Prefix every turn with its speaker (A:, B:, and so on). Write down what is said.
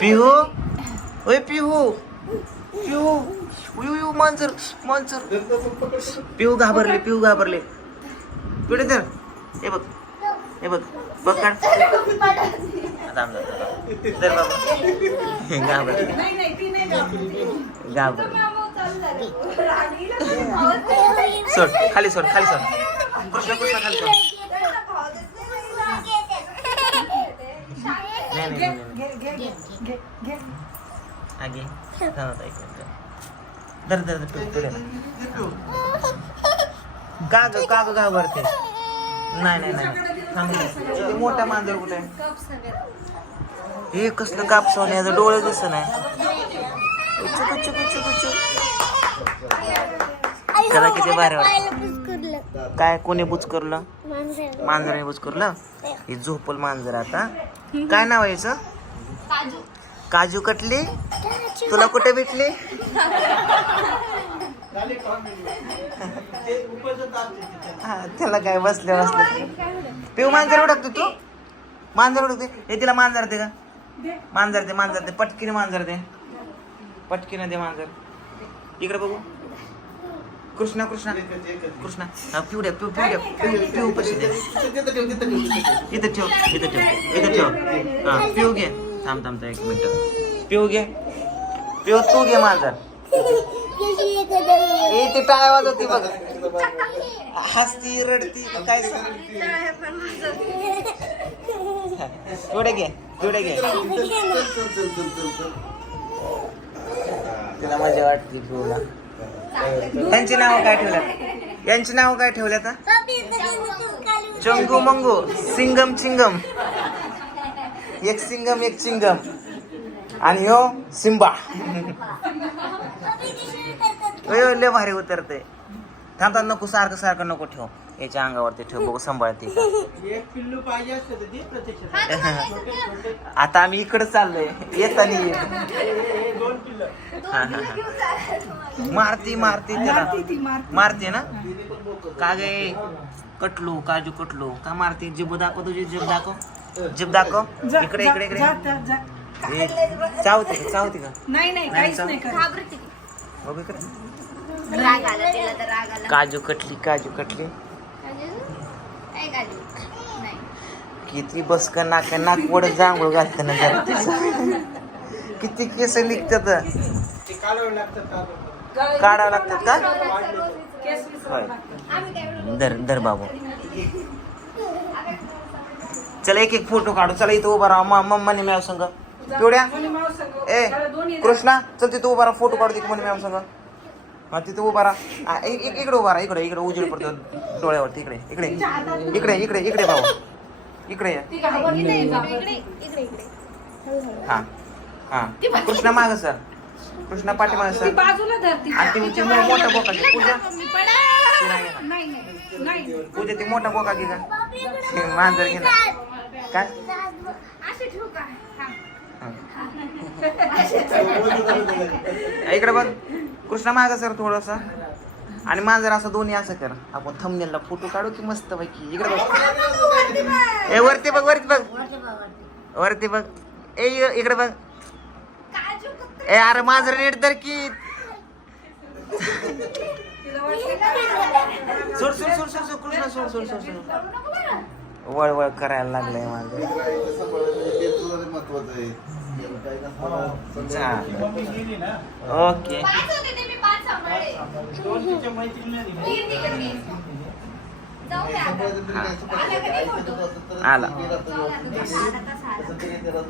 A: पिहू? ओय पिहू. पिहू. उयू यू मांजर मांजर. पिहू घाबरले पिहू घाबरले. पिढे तर हे बघ. हे बघ. बघ काढ. धर बाबा. घाबरले.
B: नाही नाही ती नाही घाबरली.
A: सोड. खाली सोड खाली सोड. कृष्ण कृष्ण खाली सोड.
C: नाही.
B: घे, घे.
A: आगे थांब आता एक मिनिट धर पिहू, पिढे का ग का ग घाबरते नाही नाही नाही. थांब मोठा मांजर कुठे. हे कसलं कापसवून याचं डोळे दिसत नाही? त्याला किती भारी वाटत काय कोणी बुचकरलं मांजराने बुचकरलं हे झोपल मांजर आता. काय नाव आहे याचं?
C: काजू
A: काजू कटली तुला कुठे भेटली त्याला काय बसल्या बसले पिऊ मांजर उडकतो तू मांजर उडकते हे तिला मांजर दे का मांजर दे मांजर दे पटकीने मांजर दे पटकीने दे मांजर इकडे बघू कृष्णा कृष्णा कृष्णा पिवड्या पिऊ पिवड्या पिऊ पिऊ द्या पिऊ पिऊ पशी दे इथं ठेव इथं ठेव इथं ठेव हा पिऊ घे थांब थांब एक मिनिट. पिऊ घे. पिऊ तू घे मांजर ए ती टाळ्या वाजवती बघ. हसती रडती काय सांग? पिवडे घे पिवडे घे. तिला मजा वाटते पिऊला. यांची नाव काय ठेवल्यात? यांची नाव काय ठेवल्यात हा? चंगू मंगू सिंगम चिंगम. एक सिंगम एक चिंगम. आणि हो सिंबा. अयो, लय भारी उतरते थांब थांब नको सारखं सारखं नको ठेव. याच्या अंगावरती ठेव बघू सांभाळते का.
D: एक पिल्लू पाहिजे असतं तर दे प्रत्यक्षात
A: आता आम्ही इकडे चाललोय. येताना ये.
D: दोन पिल्लं.
A: मारती मारती त्याला.
B: मारती
A: ना? का गे कटलो काजू कटलो. का मारते? जिब दाखव तुझी जिब दाखव. जिब दाखव.
B: जा,
A: इकडे
B: जा,
A: इकडे इकडे.
B: जा, जा,
A: चावते का चावते का?
B: नाही नाही काहीच नाही करत.
C: घाबरते ती.
A: बघ इकडे.
C: राग आला तिला तर राग आला.
A: काजू कटली काजू कटली.
C: काजू? काय काजू. नाही.
A: किती बसका नाका नाक वड जांभूळ घालतं ना जरा. किती केस निघतात.
D: काढावं लागतं काढावं
A: काढावं लागतात का
B: केस विसरावं
A: होय.
B: लागतं.
C: आम्ही काय बोलू?
A: धर धर बाबू. चला एक एक फोटो काढू. चला इथं उभा राहा. मा- मम्माने मॅव संग. पिवड्या ए कृष्णा चल तिथं उभा राहा. फोटो काढू दे म्हणे मॅम संग. हा तिथं उभा राहा. हा, इकडे उभा राहा. इकडे इकडे उजेड पडतो. डोळ्यावरती. इकडे इकडे. इकडे इकडे इकडे बाबू इकडे. हा हा. कृष्णा माग सर. कृष्णा पाठीमाग
B: ती
A: सर. आणि ती मोठा बोका घे. पूजा.
C: मम्मी
A: घेणार. पूजा ती मोठा बोका घे का मांजर घे ना. काय?
C: हा.
A: हा. इकडे बघ. कृष्णा माग सर थोडसा. आणि मांजर असं दोन्ही असं कर. आपण थंबनेलला फोटो काढू की मस्त पैकी. इकडे बघ. ए वरती बघ वरती बघ. वरती बघ ए इकडे बघ. ए अरे मांजर नीट तर की. सोड सोड सोड सोड सोड कृष्णा सोड सोड सोड सोड. वळवळ करायला लागलंय माझं. ओके.
C: आला.